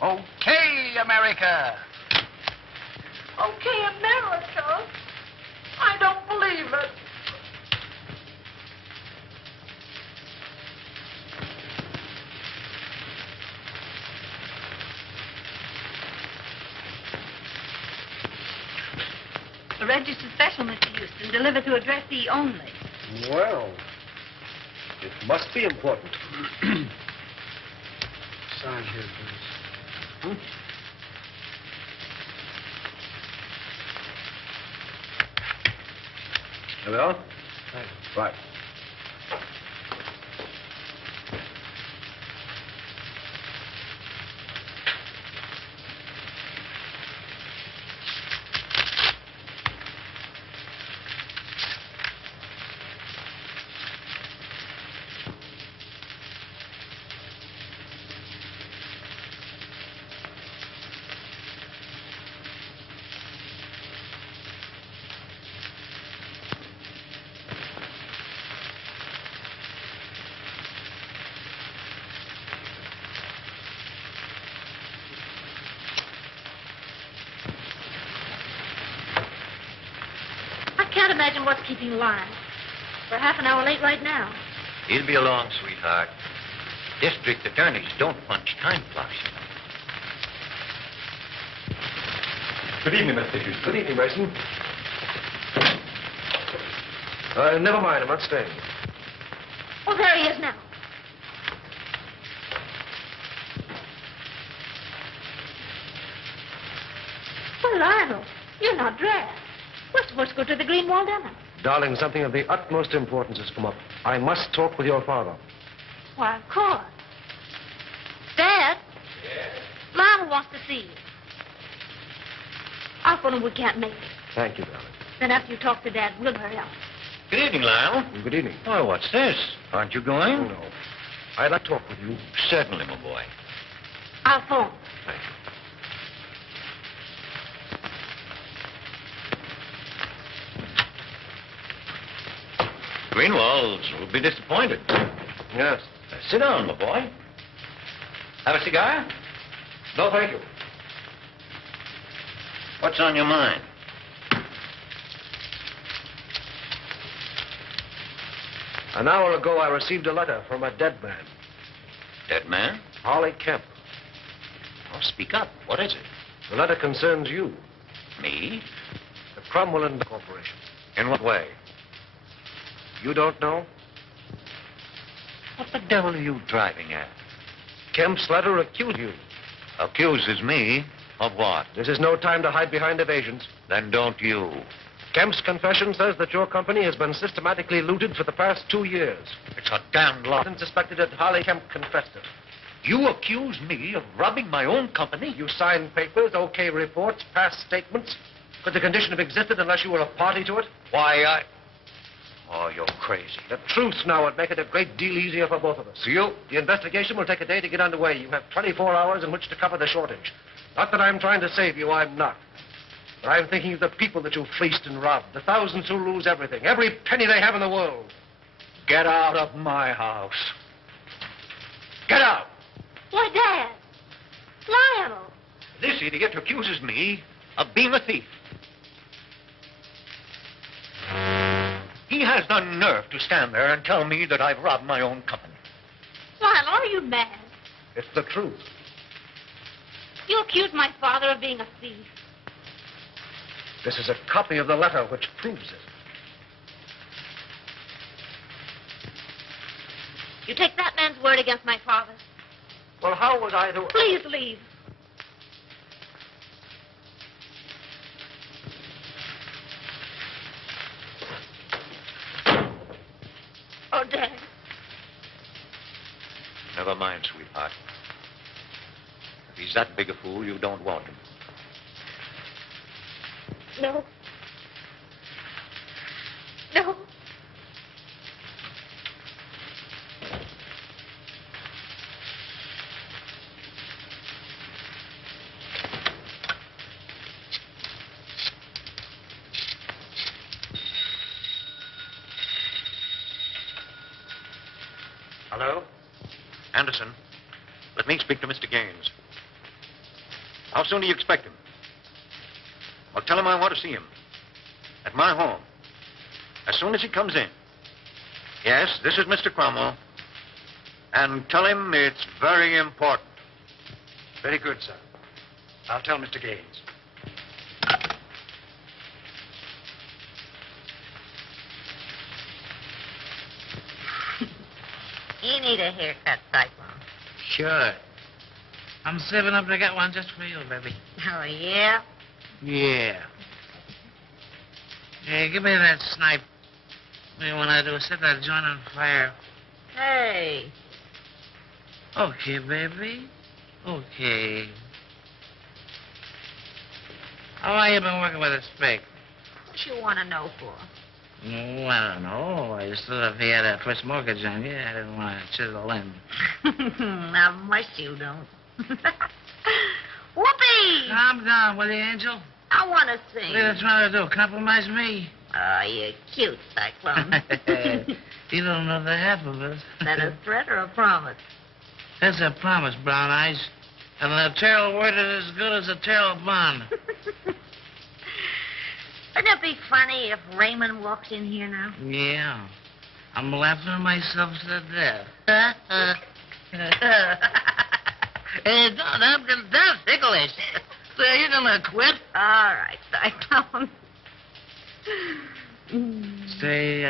Okay, America. Okay, America. I don't believe it. A registered special, Mr. Houston, delivered to address E only. Well, it must be important. Sign here, please. There we are. Thank Right. imagine what's keeping Lion. We're half an hour late right now. He'll be along, sweetheart. District attorneys don't punch time clocks. Good evening, Mr. Hughes. Good evening, Mason. Never mind. I'm not staying. Oh, there he is now. Well, Lionel, you're not dressed. We're supposed to go to the Green Wall dinner. Darling, something of the utmost importance has come up. I must talk with your father. Why, of course. Dad? Yes? Lionel wants to see you. I'll phone him we can't make it. Thank you, darling. Then after you talk to Dad, we'll hurry up. Good evening, Lyle. Good evening. Oh, what's this? Aren't you going? Oh, no. I'd like to talk with you. Certainly, my boy. I'll phone. Thank you. Greenwalds will be disappointed. Yes. Sit down, my boy. Have a cigar? No, thank you. What's on your mind? An hour ago, I received a letter from a dead man. Dead man? Harley Kemp. Oh, speak up. What is it? The letter concerns you. Me? The Cromwell and Corporation. In what way? You don't know? What the devil are you driving at? Kemp's letter accused you. Accuses me of what? This is no time to hide behind evasions. Then don't you. Kemp's confession says that your company has been systematically looted for the past 2 years. It's a damned lie. And suspected that Harley Kemp confessed it. You accuse me of robbing my own company? You signed papers, okay reports, past statements. Could the condition have existed unless you were a party to it? Why, Oh, you're crazy. The truth now would make it a great deal easier for both of us. The investigation will take a day to get underway. You have 24 hours in which to cover the shortage. Not that I'm trying to save you, I'm not. But I'm thinking of the people that you fleeced and robbed, the thousands who lose everything, every penny they have in the world. Get out of my house. Get out! Why, Dad. Lionel. This idiot accuses me of being a thief. He has the nerve to stand there and tell me that I've robbed my own company. Lionel, are you mad? It's the truth. You accuse my father of being a thief. This is a copy of the letter which proves it. You take that man's word against my father. Well, how was I to... Please leave. Oh, Dad. Never mind, sweetheart. If he's that big a fool, you don't want him. No. No. Hello? Anderson, let me speak to Mr. Gaines. How soon do you expect him? Well, tell him I want to see him. At my home. As soon as he comes in. Yes, this is Mr. Cromwell. And tell him it's very important. Very good, sir. I'll tell Mr. Gaines. You need a haircut, Cyclone. Sure. I'm saving up to get one just for you, baby. Oh, yeah? Yeah. Hey, give me that snipe. What do you want to do? Set that joint on fire. Hey. Okay, baby. Okay. How long you been working with a spike? What you want to know for? Oh, I don't know. I just thought if he had a first mortgage on you, I didn't want to chisel in. Not much you don't. Whoopee! Calm down, will you, Angel? I want to sing. What are you trying to do? Compromise me? Oh, you're cute, Cyclone. You don't know the half of it. That a threat or a promise? That's a promise, Brown Eyes. And the tail word is as good as a tail bond. Wouldn't it be funny if Raymond walked in here now? Yeah. I'm laughing myself to death. Hey, that's ticklish. Say, you gonna quit? All right, Cyclone. Say,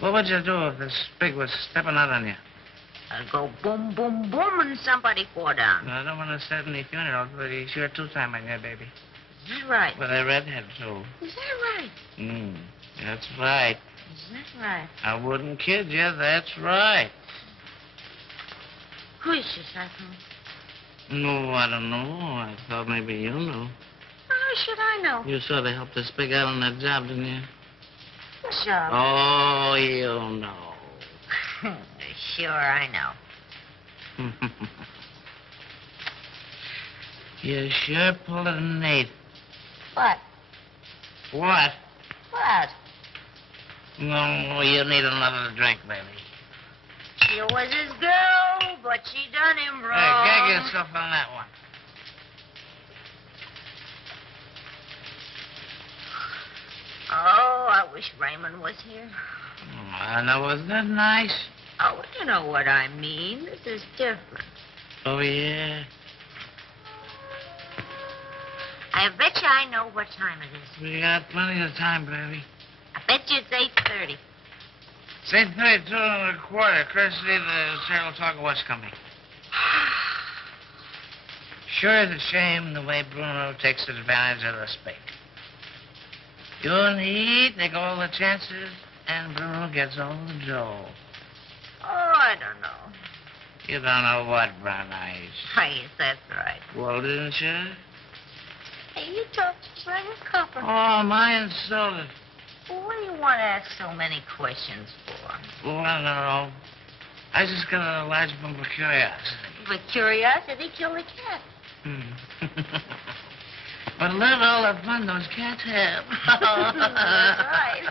what would you do if this pig was stepping out on you? I'd go boom, boom, boom, and somebody fall down. I don't want to set any funerals, but he's sure two-time on you, baby. Is that right? With a redhead, too. Is that right? That's right. Is that right? I wouldn't kid you. That's right. Who is she, Cyclone? No, I don't know. I thought maybe you knew. How should I know? You sort of helped this pig out on that job, didn't you? What job? Oh, you know. Sure, I know. You sure pulled it an 8. What? What? What? No, you need another drink, baby. She was his girl, but she done him wrong. Hey, gag yourself on that one. Oh, I wish Raymond was here. I know, wasn't that nice? Oh, you know what I mean. This is different. Oh, yeah? I bet you I know what time it is. We got plenty of time, baby. I bet you it's 8:30. It's 8:32 and a quarter. Christy, the serial talker was coming. Sure is a shame the way Bruno takes advantage of the spake. You and he take all the chances, and Bruno gets all the dough. Oh, I don't know. You don't know what, Brown Eyes. Yes, that's right. Well, didn't you? Hey, you talk just like a copper. Oh, am I insulted? Well, what do you want to ask so many questions for? Well, I don't know. I just got a large bump of curiosity. But curiosity killed the cat. But look at all the fun those cats have. That's right.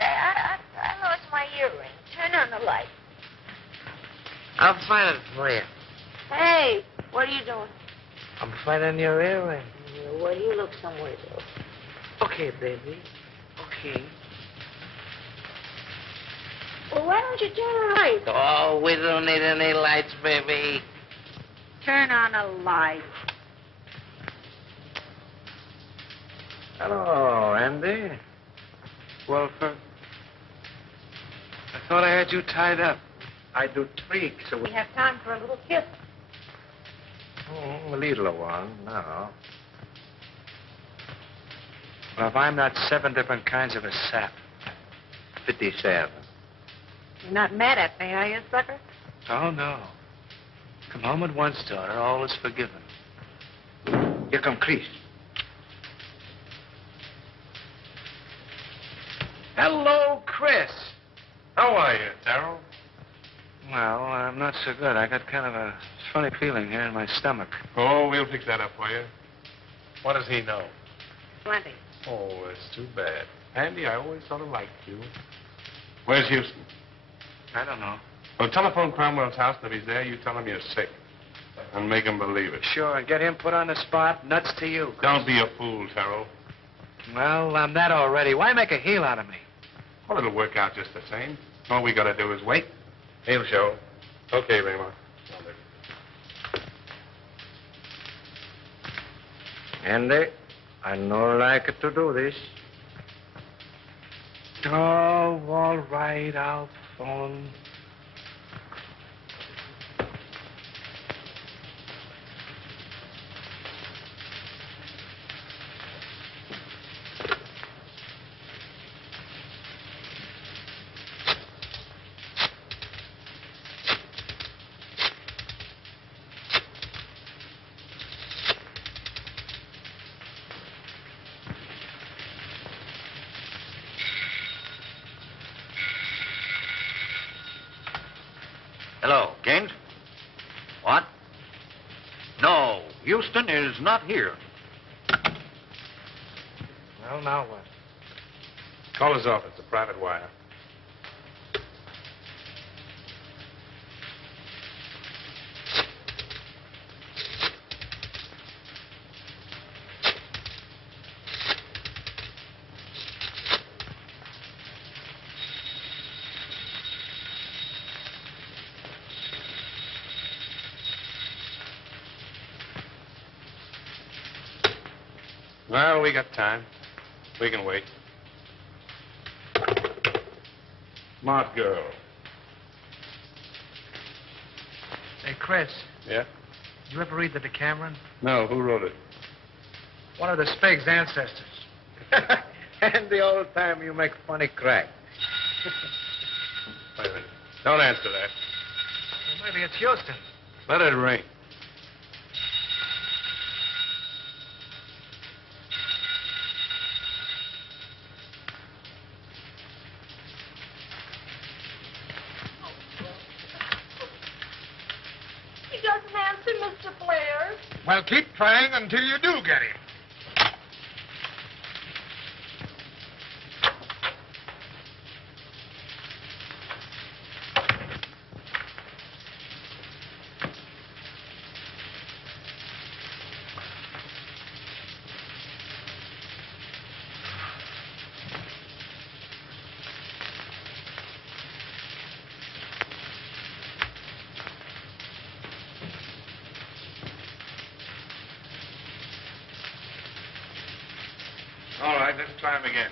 I lost my earring. Turn on the light. I'll find it for you. Hey, what are you doing? I'm finding your earring. Well, you look somewhere else. Okay, baby. Okay. Well, why don't you turn on the light? Oh, we don't need any lights, baby. Turn on a light. Hello, Andy. Wolfer. I thought I had you tied up. I do tweaks. We have time for a little kiss. A little one, no. Well, if I'm not 7 different kinds of a sap, 57. You're not mad at me, are you, sucker? Oh, no. Come home at once, daughter. All is forgiven. Here come Christy. Hello, Chris. How are you, Darrell? Well, I'm not so good. I got kind of a funny feeling here in my stomach. Oh, we'll fix that up for you. What does he know? Plenty. Oh, it's too bad. Andy, I always sort of liked you. Where's Houston? I don't know. Well, telephone Cromwell's house, and if he's there, you tell him you're sick. And make him believe it. Sure, and get him put on the spot. Nuts to you, Chris. Don't be a fool, Terrell. Well, I'm that already. Why make a heel out of me? Well, it'll work out just the same. All we gotta do is wait. He'll show. Okay, Raymond. Andy, I no like to do this. Oh, all right, I'll phone. Hello, Gaines? What? No, Houston is not here. Well, now what? Call his office, a private wire. Well, we got time. We can wait. Smart girl. Hey, Chris, Yeah? did you ever read the Decameron? No, who wrote it? One of the Spig's ancestors. And the old time you make funny crack. Wait a minute. Don't answer that. Well, maybe it's Houston. Let it ring. He doesn't answer, Mr. Blair. Well, keep trying until you do get him. All right, let's try him again.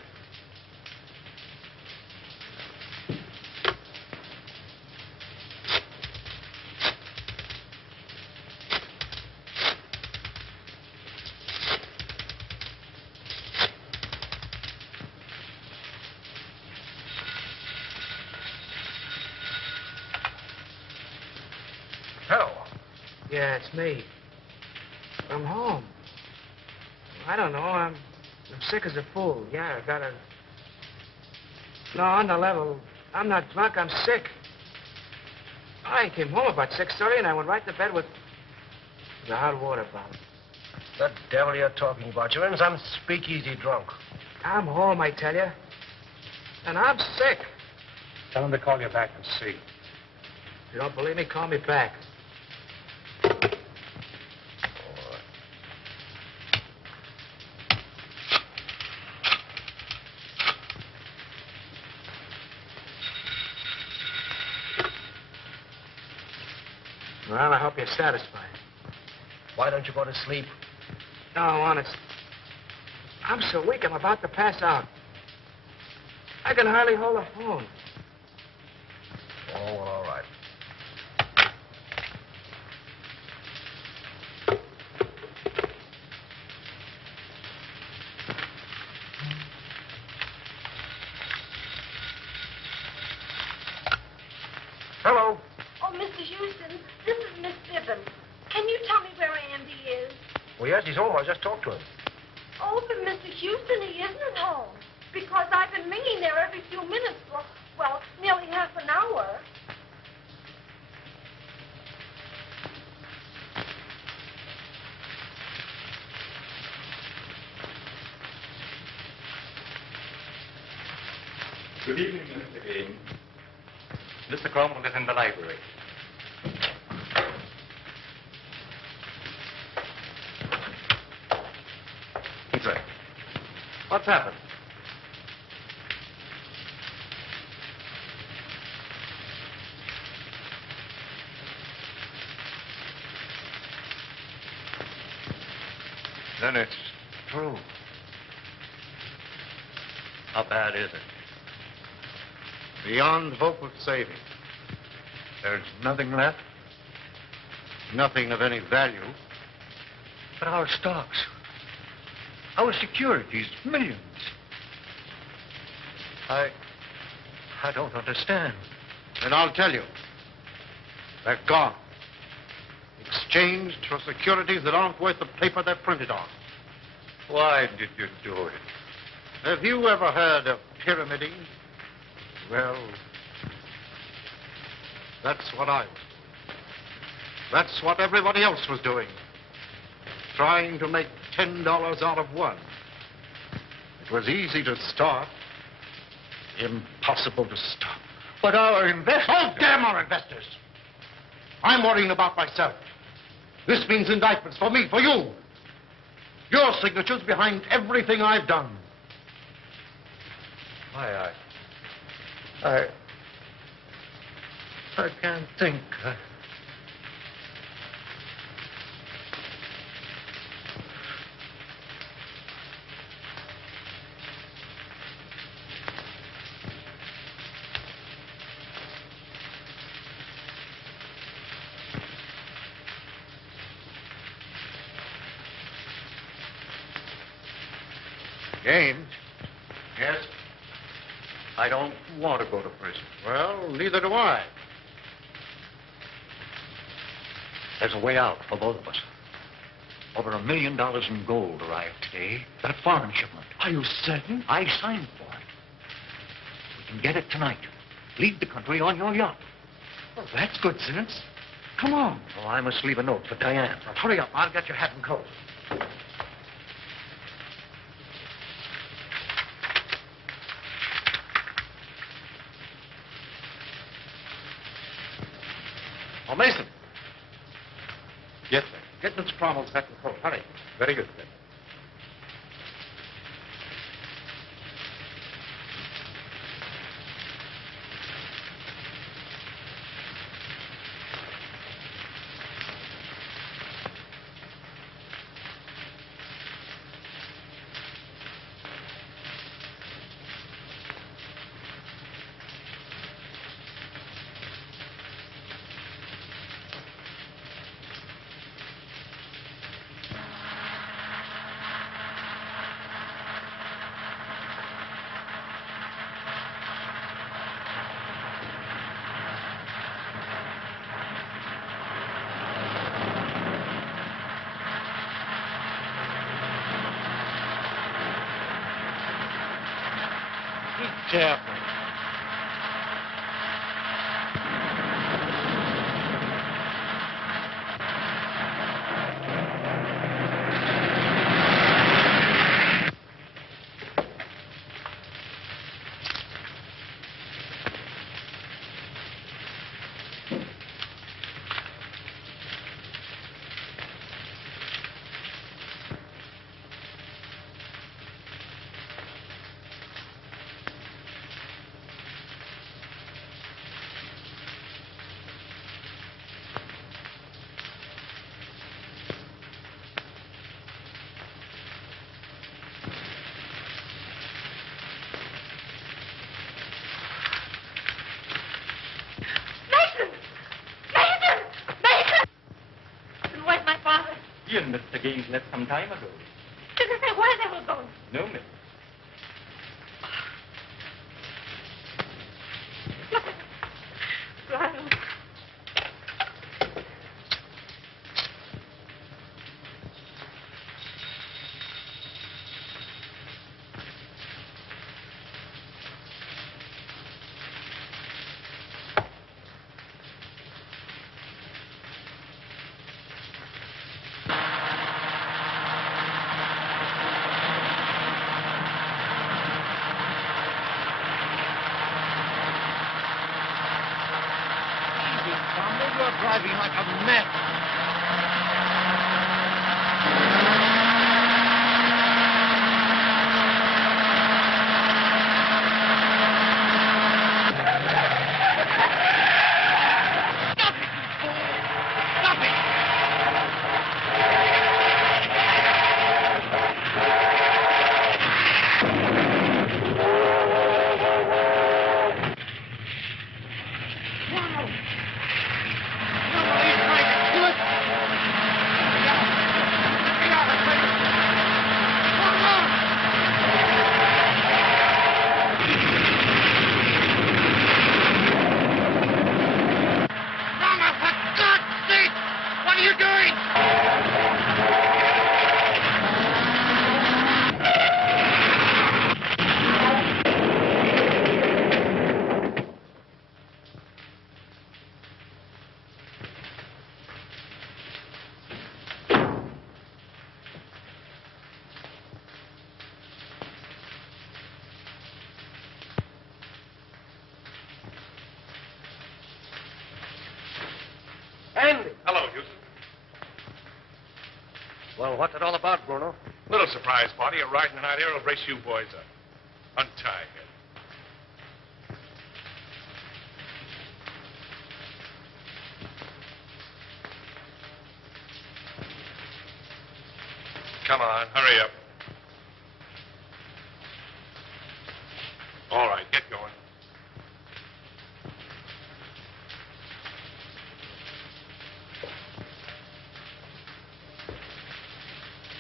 Hello. Yeah, it's me. I'm home. I don't know. I'm sick as a fool. Yeah, I got a... No, on the level. I'm not drunk. I'm sick. I came home about 6:30 and I went right to bed with the hot water bottle. The devil you're talking about. You're in some speakeasy drunk. I'm home, I tell you. And I'm sick. Tell him to call you back and see. If you don't believe me, call me back. Well, I hope you're satisfied. Why don't you go to sleep? No, honest. I'm so weak, I'm about to pass out. I can hardly hold the phone. Oh, well, all right. Hello. Oh, Mr. Houston, this is Miss Bibbin. Can you tell me where Andy is? Well, yes, he's home. I just talked to him. Oh, but Mr. Houston, he isn't home. Because I've been ringing there every few minutes for, well, nearly half an hour. Good evening, Mr. Game. Mr. Cromwell is in the library. That's right. What's happened? Then it's true. How bad is it? Beyond hope of saving. There's nothing left? Nothing of any value. But our stocks, our securities, millions. I don't understand. And I'll tell you. They're gone. Exchanged for securities that aren't worth the paper they're printed on. Why did you do it? Have you ever heard of pyramiding? Well, that's what I was doing. That's what everybody else was doing. Trying to make $10 out of one. was easy to start. Impossible to stop. But our investors... Oh, damn our investors! I'm worrying about myself. This means indictments for me, for you. Your signature's behind everything I've done. I can't think. James, Yes? I don't want to go to prison. Well, neither do I. There's a way out for both of us. Over $1 million in gold arrived today. That foreign shipment. Are you certain? I signed for it. We can get it tonight. Leave the country on your yacht. Well, that's good sense. Come on. Oh, I must leave a note for Diane. Now, hurry up. I'll get your hat and coat. Oh, Mason. Yes, sir. Get Mr. Cromwell's hat and coat. Hurry. Very good, sir. Careful. He and Mr. Gaines left some time ago. Did they say where they were going? No, miss. Ronald. You're driving like a mess. what's it all about, Bruno? Little surprise party. A ride in the night air will brace you boys up. Untie him. Come on, hurry up. All right, get going.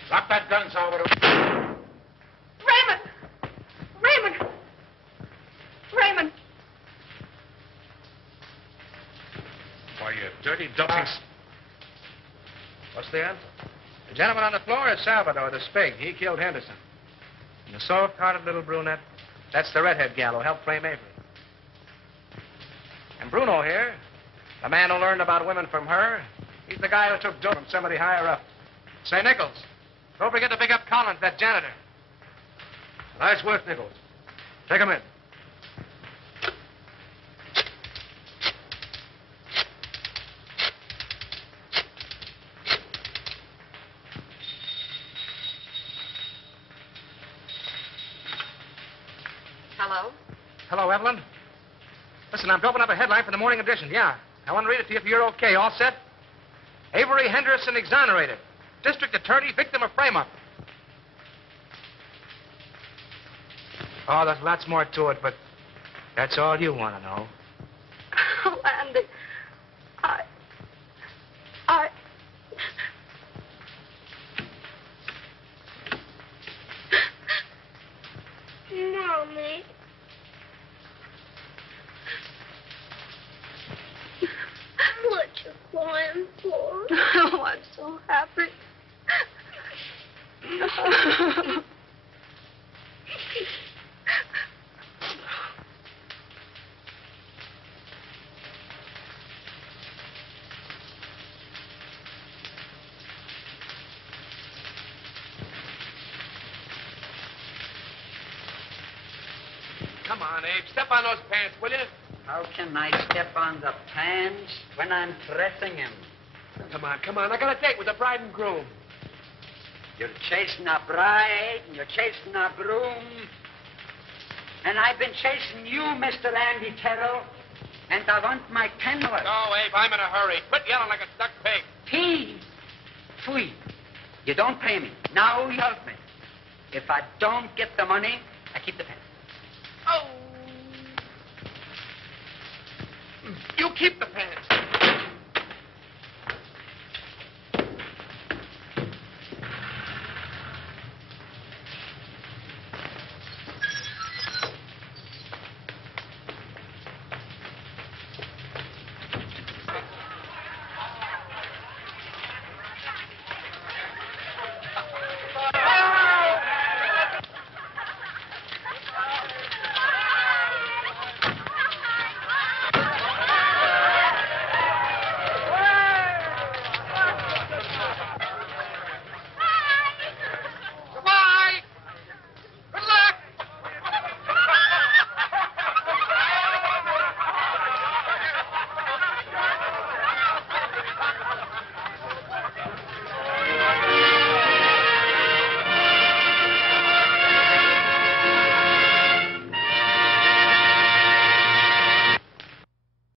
Drop that gun, Salvador. Raymond! Raymond! Raymond! Why, you dirty, dumping... What's the answer? The gentleman on the floor is Salvador, the spig. He killed Henderson. And the soft-hearted little brunette, that's the redhead gal who helped frame Avery. And Bruno here, the man who learned about women from her, he's the guy who took dope from somebody higher up. Say, Nichols, don't forget to pick up Collins, that janitor. Nice work, Nichols. Take him in. Hello? Hello, Evelyn. Listen, I'm doping up a headline for the morning edition. Yeah. I want to read it to you if you're okay. All set? Avery Henderson exonerated. District attorney, victim of frame-up. Oh, there's lots more to it, but that's all you want to know. Oh, Andy. I... Mommy. What you crying for? Oh, I'm so happy. Come on, Abe. Step on those pants, will you? How can I step on the pants when I'm dressing him? Come on. I got a date with the bride and groom. You're chasing a bride, and you're chasing a groom. And I've been chasing you, Mr. Andy Terrell. And I want my $10. No, Abe, I'm in a hurry. Quit yelling like a stuck pig. Pig? Pfui. You don't pay me. Now you help me. If I don't get the money, I keep the pants. Oh. You keep the pants.